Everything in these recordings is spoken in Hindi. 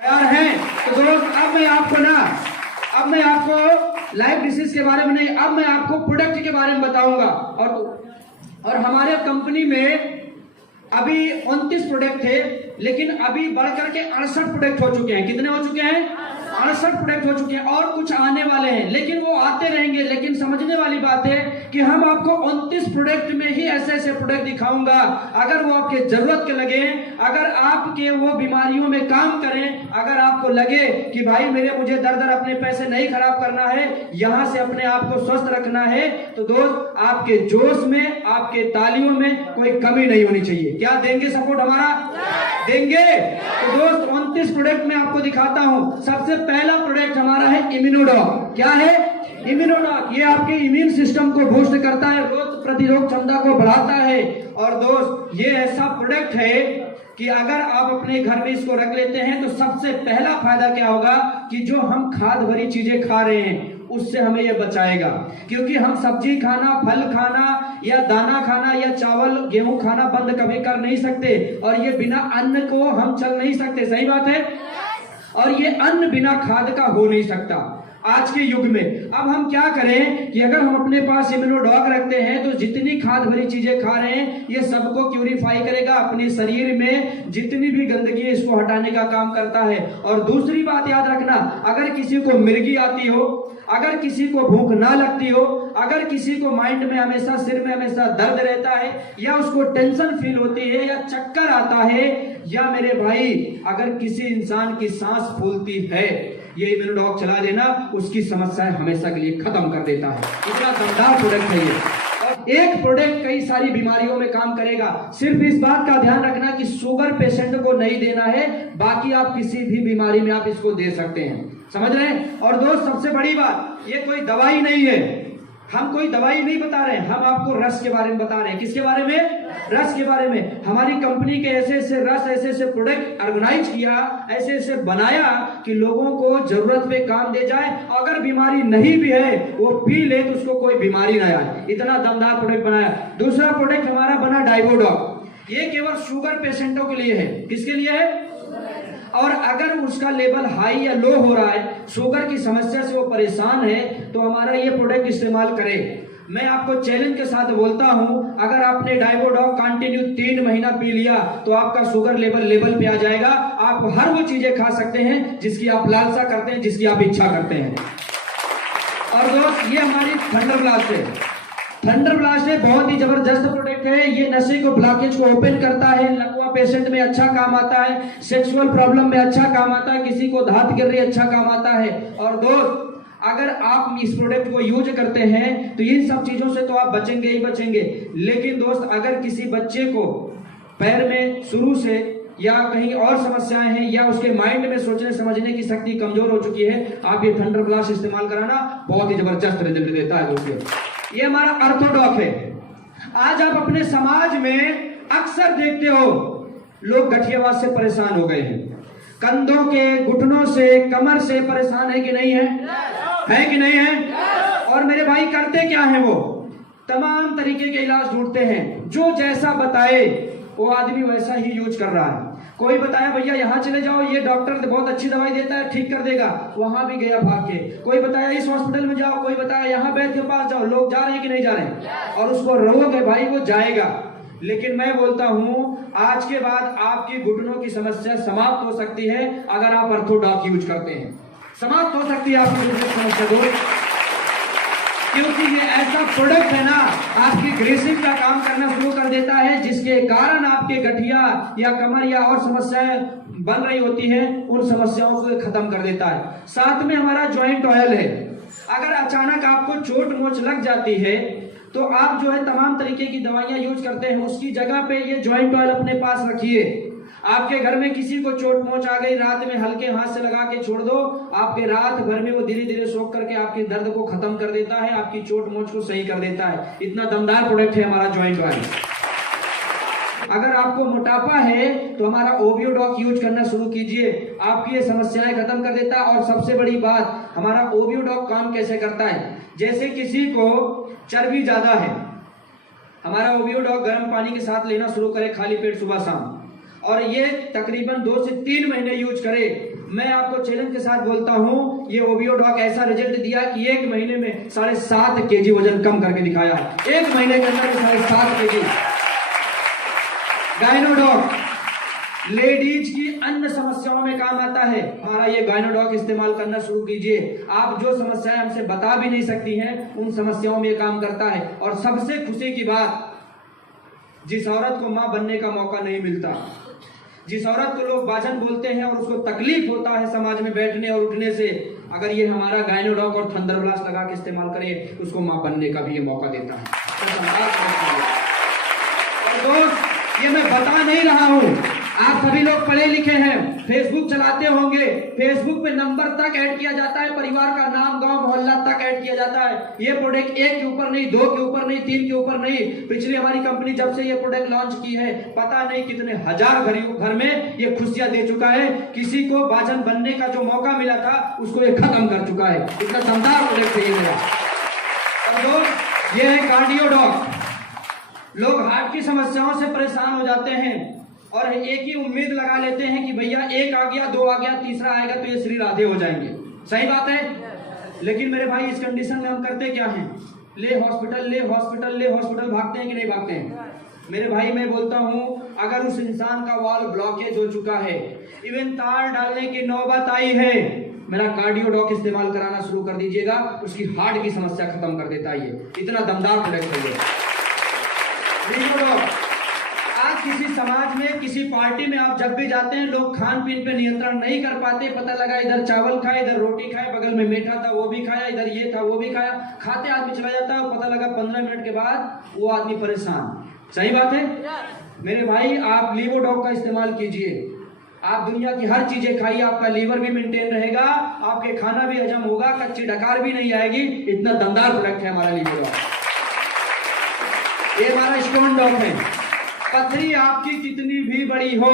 तैयार हैं? तो दोस्त अब मैं आपको लाइफ डिसीज के बारे में नहीं, अब मैं आपको प्रोडक्ट के बारे में बताऊंगा। और हमारे कंपनी में अभी 29 प्रोडक्ट थे, लेकिन अभी बढ़कर के 68 प्रोडक्ट हो चुके हैं। कितने हो चुके हैं? 68 प्रोडक्ट हो चुके हैं और कुछ आने वाले हैं, लेकिन वो आते रहेंगे। लेकिन समझने वाली बात है कि हम आपको 29 प्रोडक्ट में ही ऐसे ऐसे प्रोडक्ट दिखाऊंगा, अगर वो आपके जरूरत के लगे, अगर आपके वो बीमारियों में काम करें, अगर आपको लगे कि भाई मुझे दर अपने पैसे नहीं खराब करना है, यहां से अपने आप को स्वस्थ रखना है, तो दोस्त आपके जोश में, आपके तालियों में कोई कमी नहीं होनी चाहिए। क्या देंगे सपोर्ट हमारा? देंगे। तो दोस्त 29 प्रोडक्ट में आपको दिखाता हूं। सबसे पहला प्रोडक्ट हमारा है इम्यूनोडॉक। क्या है? इम्यूनोडॉक। ये आपके इम्यून सिस्टम को बूस्ट करता है, रोग प्रतिरोध क्षमता को बढ़ाता है। और दोस्त ये ऐसा प्रोडक्ट है कि अगर आप अपने घर में इसको रख लेते हैं तो सबसे पहला फायदा क्या होगा कि जो हम खाद भरी चीजें खा रहे हैं उससे हमें यह बचाएगा। क्योंकि हम सब्जी खाना, फल खाना या दाना खाना या चावल गेहूं खाना बंद कभी कर नहीं सकते, और ये बिना अन्न को हम चल नहीं सकते। सही बात है? और ये अन्न बिना खाद का हो नहीं सकता आज के युग में। अब हम क्या करें कि अगर हम अपने पास इम्यूनोडॉक रखते हैं तो जितनी खाद भरी चीजें खा रहे हैं ये सबको प्यूरिफाई करेगा, अपने शरीर में जितनी भी गंदगी है इसको हटाने का काम करता है। और दूसरी बात याद रखना, अगर किसी को मिर्गी आती हो, अगर किसी को भूख ना लगती हो, अगर किसी को माइंड में हमेशा, सिर में हमेशा दर्द रहता है, या उसको टेंशन फील होती है, या चक्कर आता है, या मेरे भाई अगर किसी इंसान की सांस फूलती है, ये इम्यूनोडॉक चला देना उसकी समस्याएं हमेशा के लिए खत्म कर देता है। इतना दमदार प्रोडक्ट है ये। और एक प्रोडक्ट कई सारी बीमारियों में काम करेगा। सिर्फ इस बात का ध्यान रखना कि शुगर पेशेंट को नहीं देना है, बाकी आप किसी भी बीमारी में आप इसको दे सकते हैं। समझ रहे हैं? और दोस्त सबसे बड़ी बात, ये कोई दवाई नहीं है, हम कोई दवाई नहीं बता रहे हैं, हम आपको रस के बारे में बता रहे हैं। किसके बारे में? रस के बारे में। हमारी कंपनी के ऐसे ऐसे रस, ऐसे ऐसे प्रोडक्ट ऑर्गेनाइज किया, ऐसे ऐसे बनाया कि लोगों को जरूरत पे काम दे जाए। अगर बीमारी नहीं भी है वो पी ले तो उसको कोई बीमारी ना आए, इतना दमदार प्रोडक्ट बनाया। दूसरा प्रोडक्ट हमारा बना डाइवोडॉक। ये केवल शुगर पेशेंटों के लिए है। किसके लिए है? और अगर उसका लेवल हाई या लो हो रहा है, शुगर की समस्या से वो परेशान है, तो हमारा ये प्रोडक्ट इस्तेमाल करें। मैं आपको चैलेंज के साथ बोलता हूं, अगर आपने डाइवोडॉक कंटिन्यू 3 महीना पी लिया तो आपका शुगर लेवल पे आ जाएगा। आप हर वो चीजें खा सकते हैं जिसकी आप लालसा करते हैं, जिसकी आप इच्छा करते हैं। और दोस्त ये हमारी थंडर ब्लास्ट है। थंडर ब्लास्ट है बहुत ही जबरदस्त प्रोडक्ट है। ये नशे को, ब्लॉकेज को ओपन करता है, लकवा पेशेंट में अच्छा काम आता है, सेक्सुअल प्रॉब्लम में अच्छा काम आता है, किसी को धात गिर रही अच्छा काम आता है। और दोस्त अगर आप इस प्रोडक्ट को यूज करते हैं तो इन सब चीजों से तो आप बचेंगे ही बचेंगे। लेकिन दोस्त अगर किसी बच्चे को पैर में शुरू से या कहीं और समस्याएं हैं, या उसके माइंड में सोचने समझने की शक्ति कमजोर हो चुकी है, आप ये थंडर ब्लास्ट इस्तेमाल कराना बहुत ही जबरदस्त रिजल्ट देता है दोस्तों। ये हमारा ऑर्थोडॉक है। आज आप अपने समाज में अक्सर देखते हो लोग गठियावाद से परेशान हो गए हैं, कंधों के, घुटनों से, कमर से परेशान है कि नहीं है? है कि नहीं है? और मेरे भाई करते क्या है, वो तमाम तरीके के इलाज ढूंढते हैं। जो जैसा बताए वो आदमी वैसा ही यूज कर रहा है। कोई बताया भैया यहाँ चले जाओ, ये डॉक्टर बहुत अच्छी दवाई देता है, ठीक कर देगा, वहां भी गया भाग के। कोई बताया इस हॉस्पिटल में जाओ, कोई बताया यहाँ वैद्य के पास जाओ। लोग जा रहे हैं कि नहीं जा रहे हैं? और उसको रोग भाई वो जाएगा। लेकिन मैं बोलता हूं आज के बाद आपकी घुटनों की समस्या समाप्त हो सकती है अगर आप ऑर्थोडॉक यूज करते हैं। समाप्त हो सकती है आपकी घुटनों की समस्या दोस्त, क्योंकि ये ऐसा प्रोडक्ट है ना, आपकी ग्रेसिव का काम करना शुरू कर देता है, जिसके कारण आपके गठिया या कमर या और समस्याएं बन रही होती हैं, उन समस्याओं को खत्म कर देता है। साथ में हमारा जॉइंट ऑयल है। अगर अचानक आपको चोट मोच लग जाती है तो आप जो है तमाम तरीके की दवाइयां यूज करते हैं, उसकी जगह पे ये जॉइंट ऑयल अपने पास रखिए। आपके घर में किसी को चोट मोच आ गई, रात में हल्के हाथ से लगा के छोड़ दो, आपके रात भर में वो धीरे धीरे सोख करके आपके दर्द को खत्म कर देता है, आपकी चोट मोच को सही कर देता है। इतना दमदार प्रोडक्ट है हमारा जॉइंट ऑयल। अगर आपको मोटापा है तो हमारा ओवियोडॉक यूज करना शुरू कीजिए, आपकी ये समस्याएं खत्म कर देता है। और सबसे बड़ी बात, हमारा ओवियोडॉक काम कैसे करता है, जैसे किसी को चर्बी ज्यादा है, हमारा ओवियोडॉक गर्म पानी के साथ लेना शुरू करे खाली पेट सुबह शाम, और ये तकरीबन 2 से 3 महीने यूज करे, मैं आपको चैलेंज के साथ बोलता हूं, ये ओबियो डॉग ऐसा रिजल्ट दिया कि 1 महीने में 7.5 केजी वजन कम करके दिखाया है। 1 महीने के अंदर 7.5 केजी। गाइनोडॉग लेडीज की अन्य समस्याओं में काम आता है। हमारा ये गाइनोडॉग इस्तेमाल करना शुरू कीजिए। आप जो समस्याएं हमसे बता भी नहीं सकती हैं, उन समस्याओं में ये काम करता है। और सबसे खुशी की बात, जिस औरत को मां बनने का मौका नहीं मिलता, जिस औरत को लोग बाजन बोलते हैं और उसको तकलीफ होता है समाज में बैठने और उठने से, अगर ये हमारा गाइनोडॉग और थंडर ब्लास्ट लगा के इस्तेमाल करे, उसको मां बनने का भी ये मौका देता है। और दोस्त, ये मैं बता नहीं रहा हूं, आप सभी लोग पढ़े लिखे हैं, फेसबुक चलाते होंगे। फेसबुक पे नंबर तक ऐड किया जाता है, परिवार का नाम, गांव, मोहल्ला तक ऐड किया जाता है। ये प्रोडक्ट 1 के ऊपर नहीं, 2 के ऊपर नहीं, 3 के ऊपर नहीं। पिछली हमारी कंपनी जब से ये प्रोडक्ट लॉन्च की है, पता नहीं कितने हजार घर में ये खुशियां दे चुका है। किसी को बाजन बनने का जो मौका मिला था, उसको ये खत्म कर चुका है। इतना दमदार प्रोडक्ट है ये मेरा। ये है कार्डियो डॉग। लोग हार्ट की समस्याओं से परेशान हो जाते हैं और एक ही उम्मीद लगा लेते हैं कि भैया 1 आ गया, 2 आ गया, तीसरा आएगा तो ये श्री राधे हो जाएंगे। सही बात है, लेकिन मेरे भाई इस कंडीशन में हम करते क्या हैं? ले हॉस्पिटल, ले हॉस्पिटल, ले हॉस्पिटल, भागते हैं कि नहीं भागते हैं? मेरे भाई मैं बोलता हूं, अगर उस इंसान का वॉल ब्लॉकेज हो चुका है, इवन तार डालने की नौबत आई है, मेरा कार्डियो डॉग इस्तेमाल कराना शुरू कर दीजिएगा। उसकी हार्ट की समस्या खत्म कर देता है ये। इतना दमदार प्रोडक्ट है ये। आज किसी समाज में, किसी पार्टी में आप जब भी जाते हैं, लोग खान पीन पे नियंत्रण नहीं कर पाते। पता लगा इधर चावल खाए, इधर रोटी खाए, बगल में मीठा था वो भी खाया, इधर ये था वो भी खाया, खाते आदमी चला जाता है। पता लगा 15 मिनट के बाद वो आदमी परेशान। सही बात है मेरे भाई, आप लीवो डॉग का इस्तेमाल कीजिए। आप दुनिया की हर चीजें खाइए, आपका लीवर भी मेंटेन रहेगा, आपके खाना भी हजम होगा, कच्ची डकार भी नहीं आएगी। इतना दमदार प्रोडक्ट है हमारा लीवो डॉग। ये हमारा स्टोन डॉग है। पथरी आपकी कितनी भी बड़ी हो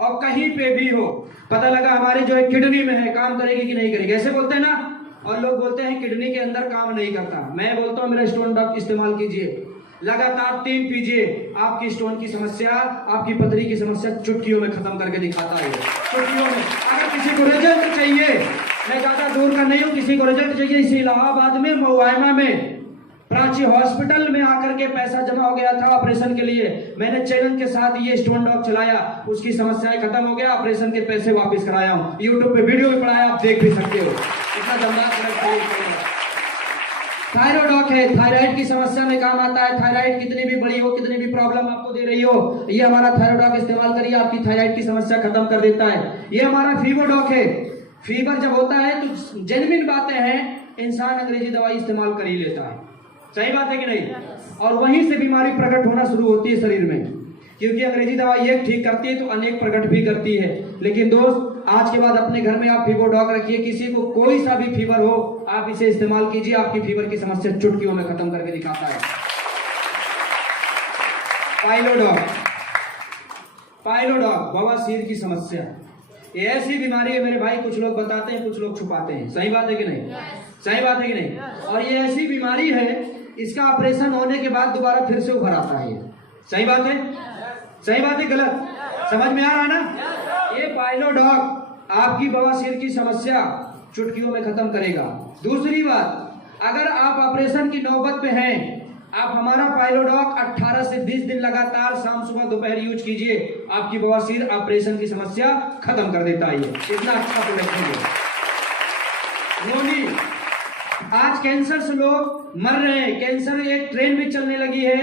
और कहीं पे भी हो, पता लगा हमारे जो है किडनी में है, काम करेगी कि नहीं करेगी, ऐसे बोलते हैं ना। और लोग बोलते हैं किडनी के अंदर काम नहीं करता। मैं बोलता हूँ मेरा स्टोन डॉग इस्तेमाल कीजिए, लगातार 3 पीजिए, आपकी स्टोन की समस्या, आपकी पथरी की समस्या चुटकियों में खत्म करके दिखाता है। चुटकियों में। अगर किसी को रिजल्ट चाहिए, मैं ज्यादा दूर का नहीं हूँ, किसी को रिजल्ट चाहिए, इसी इलाहाबाद में मोवाइमा में प्राची हॉस्पिटल में आकर के पैसा जमा हो गया था ऑपरेशन के लिए, मैंने चैलेंज के साथ ये स्टोन डॉग चलाया, उसकी समस्याएं खत्म हो गया, ऑपरेशन के पैसे वापस कराया हूँ। यूट्यूब पे वीडियो भी पढ़ाया, आप देख भी सकते हो। इतना दमदार थायराइड है, थायराइड की समस्या में काम आता है। थायराइड कितनी भी बड़ी हो, कितनी भी प्रॉब्लम आपको दे रही हो, ये हमारा थायराइड इस्तेमाल करिए, आपकी थायराइड की समस्या खत्म कर देता है। ये हमारा फीवर डॉग है। फीवर जब होता है तो जेन्युइन बातें हैं, इंसान अंग्रेजी दवाई इस्तेमाल कर ही लेता है। सही बात है कि नहीं? और वहीं से बीमारी प्रकट होना शुरू होती है शरीर में, क्योंकि अंग्रेजी दवाई एक ठीक करती है तो अनेक प्रकट भी करती है। लेकिन दोस्त, आज के बाद अपने घर में आप फीवर डॉग रखिए। किसी को कोई सा भी फीवर हो, आप इसे इस्तेमाल कीजिए, आपकी फीवर की समस्या चुटकियों में खत्म करके दिखाता है। पाइलो डॉग, पाइलो डॉग बवासीर की समस्या, ये ऐसी बीमारी है मेरे भाई, कुछ लोग बताते हैं, कुछ लोग छुपाते हैं। सही बात है कि नहीं? सही बात है कि नहीं? और ये ऐसी बीमारी है, इसका ऑपरेशन होने के बाद दोबारा फिर से उभर आता है। सही बात है? सही बात है गलत? समझ में आ रहा है ना? ये पाइलो डॉग आपकी बवासीर की समस्या चुटकियों में खत्म करेगा। दूसरी बात, अगर आप ऑपरेशन की नौबत पे हैं, आप हमारा पाइलो डॉग 18 से 20 दिन लगातार शाम सुबह दोपहर यूज कीजिए, आपकी बवासीर ऑपरेशन की समस्या खत्म कर देता है। इतना अच्छा प्रोडक्ट है। नोनी, आज कैंसर से लोग मर रहे हैं। कैंसर एक ट्रेन भी चलने लगी है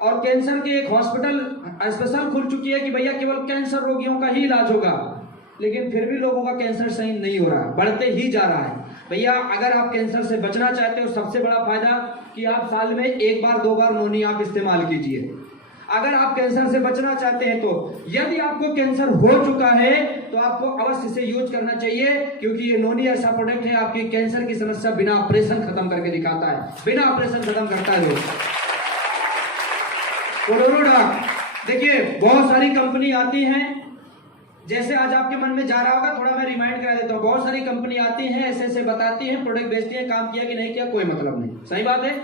और कैंसर के एक हॉस्पिटल स्पेशल खुल चुकी है कि भैया केवल कैंसर रोगियों का ही इलाज होगा। लेकिन फिर भी लोगों का कैंसर सही नहीं हो रहा है, बढ़ते ही जा रहा है। भैया अगर आप कैंसर से बचना चाहते हो, सबसे बड़ा फायदा कि आप साल में 1 बार 2 बार नोनी आप इस्तेमाल कीजिए। अगर आप कैंसर से बचना चाहते हैं तो, यदि आपको कैंसर हो चुका है तो आपको अवश्य इसे यूज करना चाहिए, क्योंकि ये नोनी ऐसा प्रोडक्ट है आपकी कैंसर की समस्या बिना ऑपरेशन खत्म करके दिखाता है, बिना ऑपरेशन खत्म करता है। कोडोरो डॉग, देखिए बहुत सारी कंपनी आती हैं, जैसे आज आपके मन में जा रहा होगा, थोड़ा मैं रिमाइंड करा देता हूँ। बहुत सारी कंपनी आती हैं, ऐसे ऐसे बताती हैं, प्रोडक्ट बेचती हैं, काम किया कि नहीं किया कोई मतलब नहीं। सही बात है,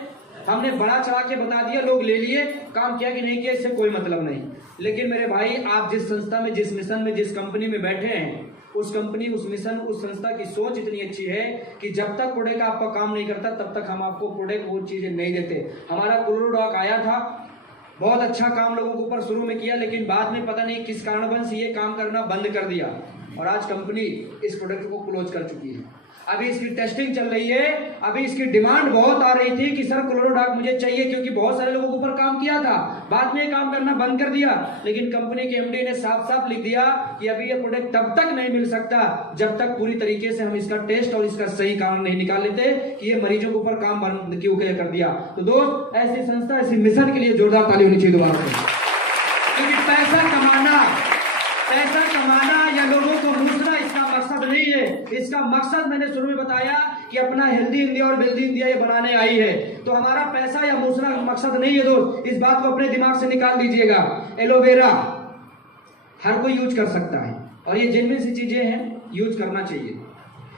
हमने बड़ा चढ़ा के बता दिया, लोग ले लिए, काम किया कि नहीं किया इससे कोई मतलब नहीं। लेकिन मेरे भाई, आप जिस संस्था में, जिस मिशन में, जिस कंपनी में बैठे हैं, उस कंपनी, उस मिशन, उस संस्था की सोच इतनी अच्छी है कि जब तक प्रोडक्ट आपका काम नहीं करता तब तक हम आपको प्रोडक्ट वो चीजें नहीं देते। हमारा क्लोरोडॉक आया था, बहुत अच्छा काम लोगों के ऊपर शुरू में किया, लेकिन बाद में पता नहीं किस कारणवश ये काम करना बंद कर दिया और आज कंपनी इस प्रोडक्ट को क्लोज कर चुकी है। अभी इसकी टेस्टिंग चल रही है, अभी इसकी डिमांड बहुत आ रही थी कि सर क्लोरोडॉक मुझे चाहिए, क्योंकि बहुत सारे लोगों के ऊपर काम किया था, बाद में काम करना बंद कर दिया। लेकिन कंपनी के एमडी ने साफ साफ लिख दिया कि अभी ये प्रोडक्ट तब तक नहीं मिल सकता जब तक पूरी तरीके से हम इसका टेस्ट और इसका सही कारण नहीं निकाल लेते कि ये मरीजों के ऊपर काम बंद क्यों कर दिया। तो दोस्त, ऐसी संस्था, ऐसी मिशन के लिए जोरदार ताली होनी चाहिए दोबारा से, क्योंकि पैसा कमाना या लोगों को लूटना इसका मकसद नहीं है। इसका मकसद मैंने शुरू में बताया कि अपना हेल्दी इंडिया और वेल्दी इंडिया ये बनाने आई है। तो हमारा पैसा या मूसना मकसद नहीं है दोस्त, इस बात को अपने दिमाग से निकाल दीजिएगा। एलोवेरा हर कोई यूज कर सकता है और ये जेन्युइन सी चीजें हैं, यूज करना चाहिए,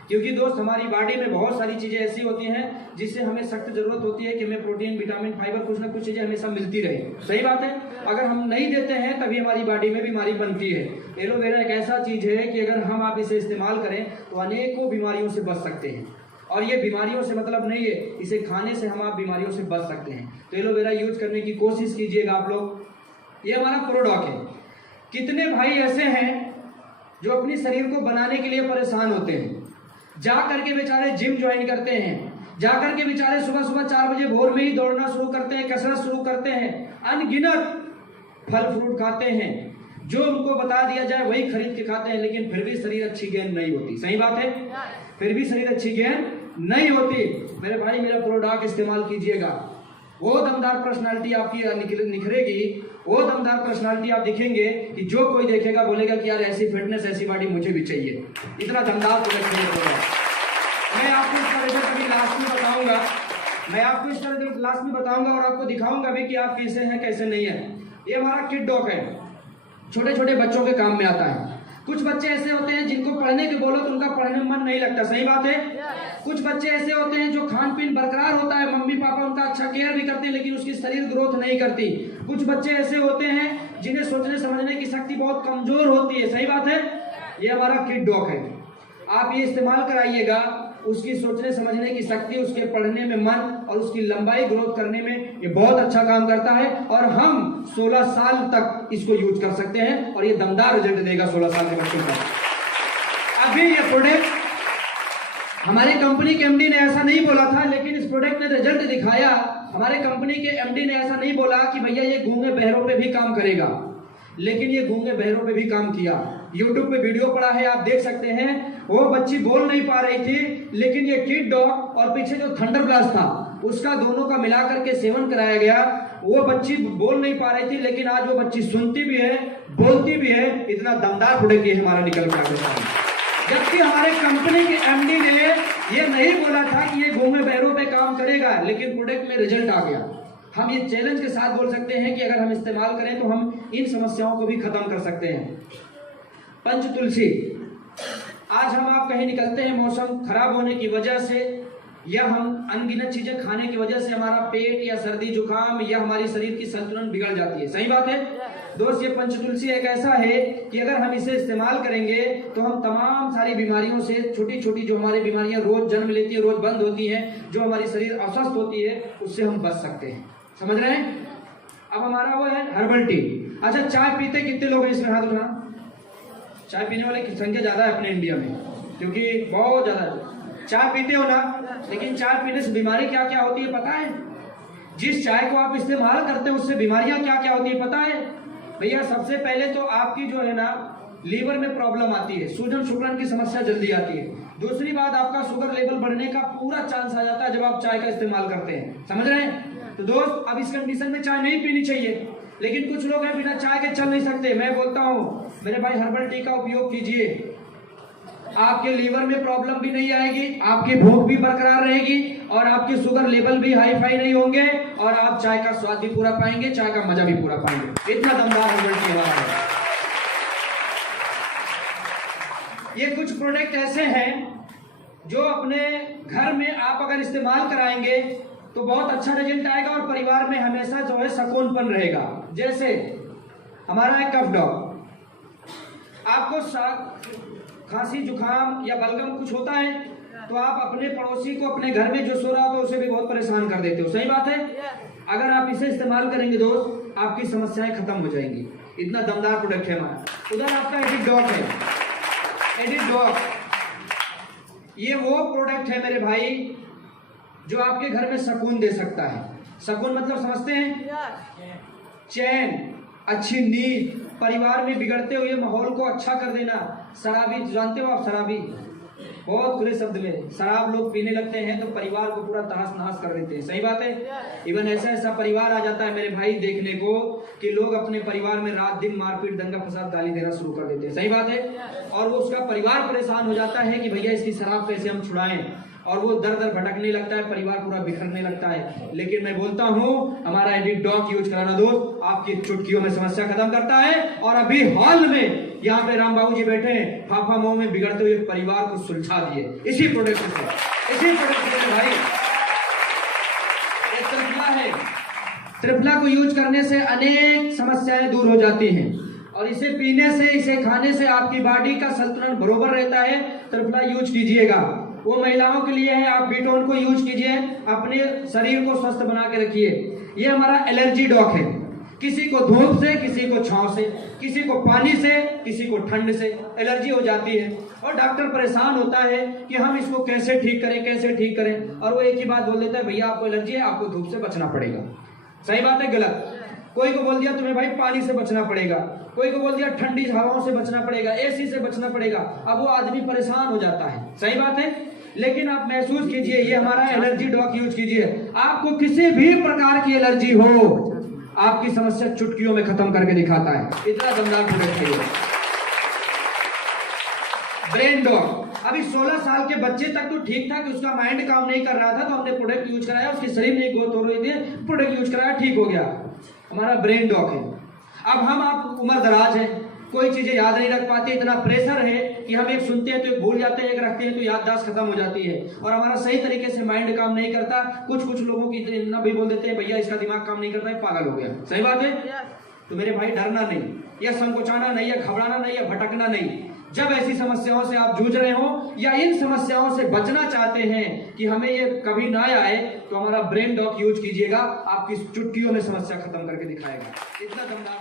क्योंकि दोस्त हमारी बॉडी में बहुत सारी चीजें ऐसी होती हैं जिससे हमें सख्त जरूरत होती है कि हमें प्रोटीन, विटामिन, फाइबर, कुछ ना कुछ चीजें हमेशा मिलती रहे। सही बात है, अगर हम नहीं देते हैं तभी हमारी बॉडी में बीमारी बनती है। एलोवेरा एक ऐसा चीज है कि अगर हम आप इसे इस्तेमाल करें तो अनेकों बीमारियों से बच सकते हैं। और ये बीमारियों से मतलब नहीं है, इसे खाने से हम आप बीमारियों से बच सकते हैं। तो एलोवेरा यूज करने की कोशिश कीजिएगा आप लोग। ये हमारा प्रोडक्ट है। कितने भाई ऐसे हैं जो अपनी शरीर को बनाने के लिए परेशान होते हैं, जा करके बेचारे जिम ज्वाइन करते हैं, जा करके बेचारे सुबह सुबह 4 बजे भोर में ही दौड़ना शुरू करते हैं, कसरत शुरू करते हैं, अनगिनत फल फ्रूट खाते हैं, जो उनको बता दिया जाए वही खरीद के खाते हैं, लेकिन फिर भी शरीर अच्छी गेंद नहीं होती। सही बात है, फिर भी शरीर अच्छी गेंद नहीं होती। मेरे भाई, मेरा प्रोडक्ट इस्तेमाल कीजिएगा, वो दमदार पर्सनालिटी आपकी निखरेगी, वो दमदार पर्सनालिटी आप दिखेंगे कि जो कोई देखेगा बोलेगा कि यार ऐसी फिटनेस, ऐसी बॉडी मुझे भी चाहिए। इतना दमदार प्रोडक्ट है। मैं आपको इसका रिजल्ट अभी लास्ट में बताऊंगा, और आपको दिखाऊंगा भी कि आप कैसे हैं कैसे नहीं है। ये हमारा किड डॉग है, छोटे छोटे बच्चों के काम में आता है। कुछ बच्चे ऐसे होते हैं जिनको पढ़ने के बोलो तो उनका पढ़ने में मन नहीं लगता। सही बात है। कुछ बच्चे ऐसे होते हैं जो खान पीन बरकरार होता है, मम्मी पापा उनका अच्छा केयर भी करते हैं, लेकिन उसकी शरीर ग्रोथ नहीं करती। कुछ बच्चे ऐसे होते हैं जिन्हें सोचने समझने की शक्ति बहुत कमजोर होती है। सही बात है। ये हमारा किड डॉग है, आप ये इस्तेमाल कराइएगा, उसकी सोचने समझने की शक्ति, उसके पढ़ने में मन और उसकी लंबाई ग्रोथ करने में ये बहुत अच्छा काम करता है। और हम 16 साल तक इसको यूज कर सकते हैं और ये दमदार रिजल्ट देगा 16 साल के बच्चों को। अभी ये प्रोडक्ट हमारे कंपनी के एमडी ने ऐसा नहीं बोला था, लेकिन इस प्रोडक्ट ने रिजल्ट दिखाया। हमारे कंपनी के एमडी ने ऐसा नहीं बोला कि भैया ये गूंगे बहरों पे भी काम करेगा, लेकिन ये गूंगे बहरों पे भी काम किया। YouTube पे वीडियो पड़ा है, आप देख सकते हैं। वो बच्ची बोल नहीं पा रही थी, लेकिन ये किड डॉग और पीछे जो थंडर ब्लास्ट था उसका दोनों का मिलाकर के सेवन कराया गया। वो बच्ची बोल नहीं पा रही थी, लेकिन आज वो बच्ची सुनती भी है, बोलती भी है। इतना दमदार प्रोडक्ट ये हमारा निकल के आ गया। जबकि हमारे कंपनी के एमडी ने ये नहीं बोला था कि ये गूंगे बहरों पे काम करेगा, लेकिन प्रोडक्ट में रिजल्ट आ गया। हम ये चैलेंज के साथ बोल सकते हैं कि अगर हम इस्तेमाल करें तो हम इन समस्याओं को भी खत्म कर सकते हैं। पंचतुलसी, आज हम आप कहीं निकलते हैं मौसम खराब होने की वजह से या हम अनगिनत चीजें खाने की वजह से हमारा पेट या सर्दी जुकाम या हमारी शरीर की संतुलन बिगड़ जाती है। सही बात है दोस्त। ये पंचतुलसी एक ऐसा है कि अगर हम इसे इस्तेमाल करेंगे तो हम तमाम सारी बीमारियों से, छोटी छोटी जो हमारी बीमारियां रोज जन्म लेती है, रोज बंद होती हैं, जो हमारी शरीर अस्वस्थ होती है, उससे हम बच सकते हैं। समझ रहे हैं। अब हमारा वो है हर्बल टी। अच्छा, चाय पीते कितने लोग हैं इसमें? हाथ उठा। चाय पीने वाले की संख्या ज्यादा है अपने इंडिया में, क्योंकि बहुत ज्यादा चाय पीते हो ना। लेकिन चाय पीने से बीमारी क्या क्या होती है पता है? जिस चाय को आप इस्तेमाल करते हैं उससे बीमारियां क्या क्या होती है पता है भैया? सबसे पहले तो आपकी जो है ना लीवर में प्रॉब्लम आती है, सूजन शुक्रण की समस्या जल्दी आती है। दूसरी बात, आपका शुगर लेवल बढ़ने का पूरा चांस आ जाता है जब आप चाय का इस्तेमाल करते हैं। समझ रहे हैं। तो दोस्त, अब इस कंडीशन में चाय नहीं पीनी चाहिए, लेकिन कुछ लोग हैं बिना चाय के चल नहीं सकते। मैं बोलता हूँ मेरे भाई, हर्बल टी का उपयोग कीजिए, आपके लीवर में प्रॉब्लम भी नहीं आएगी, आपकी भूख भी बरकरार रहेगी और आपके शुगर लेवल भी हाई फाई नहीं होंगे और आप चाय का स्वाद भी पूरा पाएंगे, चाय का मजा भी पूरा पाएंगे। इतना दमदार हर्बल टी हमारा है। ये कुछ प्रोडक्ट ऐसे हैं जो अपने घर में आप अगर इस्तेमाल कराएंगे तो बहुत अच्छा रिजल्ट आएगा और परिवार में हमेशा जो है सुकूनपन रहेगा। जैसे हमारा है कफ डॉग। आपको खांसी जुकाम या बलगम कुछ होता है तो आप अपने पड़ोसी को अपने घर में जो सो रहा हो उसे भी बहुत परेशान कर देते हो, सही बात है। अगर आप इसे इस्तेमाल करेंगे दोस्त, आपकी समस्याएं खत्म हो जाएंगी। इतना दमदार प्रोडक्ट है हमारा। उधर आपका एडिडॉक है, एडिडॉक ये वो प्रोडक्ट है मेरे भाई जो आपके घर में सुकून दे सकता है। सुकून मतलब समझते हैं? चैन, अच्छी नींद, परिवार में बिगड़ते हुए माहौल को अच्छा कर देना। शराबी जानते हो आप? शराबी बहुत खुले शब्द में शराब लोग पीने लगते हैं तो परिवार को पूरा तहस नहस कर देते हैं, सही बात है। इवन ऐसा ऐसा परिवार आ जाता है मेरे भाई देखने को कि लोग अपने परिवार में रात दिन मारपीट, दंगा फसाद, गाली देना शुरू कर देते हैं, सही बात है। और वो उसका परिवार परेशान हो जाता है कि भैया इसकी शराब कैसे हम छुड़ाएं, और वो दर दर भटकने लगता है, परिवार पूरा बिखरने लगता है। लेकिन मैं बोलता हूं हमारा एडिडॉक यूज कराना दोस्त आपकी चुटकियों में समस्या खत्म करता है। और अभी हाल में यहाँ पे राम बाबू जी बैठे हैं, फाफा मोह में बिगड़ते हुए परिवार को सुलझा दिए इसी प्रोडक्ट से, इसी प्रोडक्ट से भाई। एक त्रिफला है, त्रिफला को यूज करने से अनेक समस्याएं दूर हो जाती हैं और इसे पीने से, इसे खाने से आपकी बॉडी का संतुलन बरोबर रहता है। त्रिफला यूज कीजिएगा, वो महिलाओं के लिए है। आप बीटोन को यूज कीजिए, अपने शरीर को स्वस्थ बना के रखिए। ये हमारा एलर्जी डॉक है। किसी को धूप से, किसी को छांव से, किसी को पानी से, किसी को ठंड से एलर्जी हो जाती है और डॉक्टर परेशान होता है कि हम इसको कैसे ठीक करें, कैसे ठीक करें। और वो एक ही बात बोल देता है, भैया आपको एलर्जी है, आपको धूप से बचना पड़ेगा। सही बात है गलत? कोई को बोल दिया तुम्हें भाई पानी से बचना पड़ेगा, कोई को बोल दिया ठंडी हवाओं से बचना पड़ेगा, एसी से बचना पड़ेगा। अब वो आदमी परेशान हो जाता है, सही बात है। लेकिन आप महसूस कीजिए, ये हमारा एलर्जी डॉक यूज कीजिए। आपको किसी भी प्रकार की एलर्जी हो, आपकी समस्या चुटकियों में खत्म करके दिखाता है। इतना दमदार प्रोडक्ट है ये। ब्रेन डॉक, अभी 16 साल के बच्चे तक तो ठीक था कि उसका माइंड काम नहीं कर रहा था तो हमने प्रोडक्ट यूज कराया, उसके शरीर में ग्रोथ हो रही थी, प्रोडक्ट यूज कराया, ठीक हो गया। हमारा ब्रेन डॉक है। अब हम आप उम्र दराज है, कोई चीजें याद नहीं रख पाते, इतना प्रेशर है कि हम एक सुनते हैं तो एक भूल जाते हैं, एक रखते हैं तो याददाश्त खत्म हो जाती है और हमारा सही तरीके से माइंड काम नहीं करता। कुछ लोगों की इतना भी बोल देते हैं भैया इसका दिमाग काम नहीं करता है, पागल हो गया, सही बात है। तो मेरे भाई डरना नहीं, या संकोचाना नहीं, या घबराना नहीं, या भटकना नहीं। जब ऐसी समस्याओं से आप जूझ रहे हो या इन समस्याओं से बचना चाहते हैं कि हमें ये कभी ना आए, तो हमारा ब्रेन डॉक यूज कीजिएगा, आपकी चुटकियों में समस्या खत्म करके दिखाएगा। इतना दमदार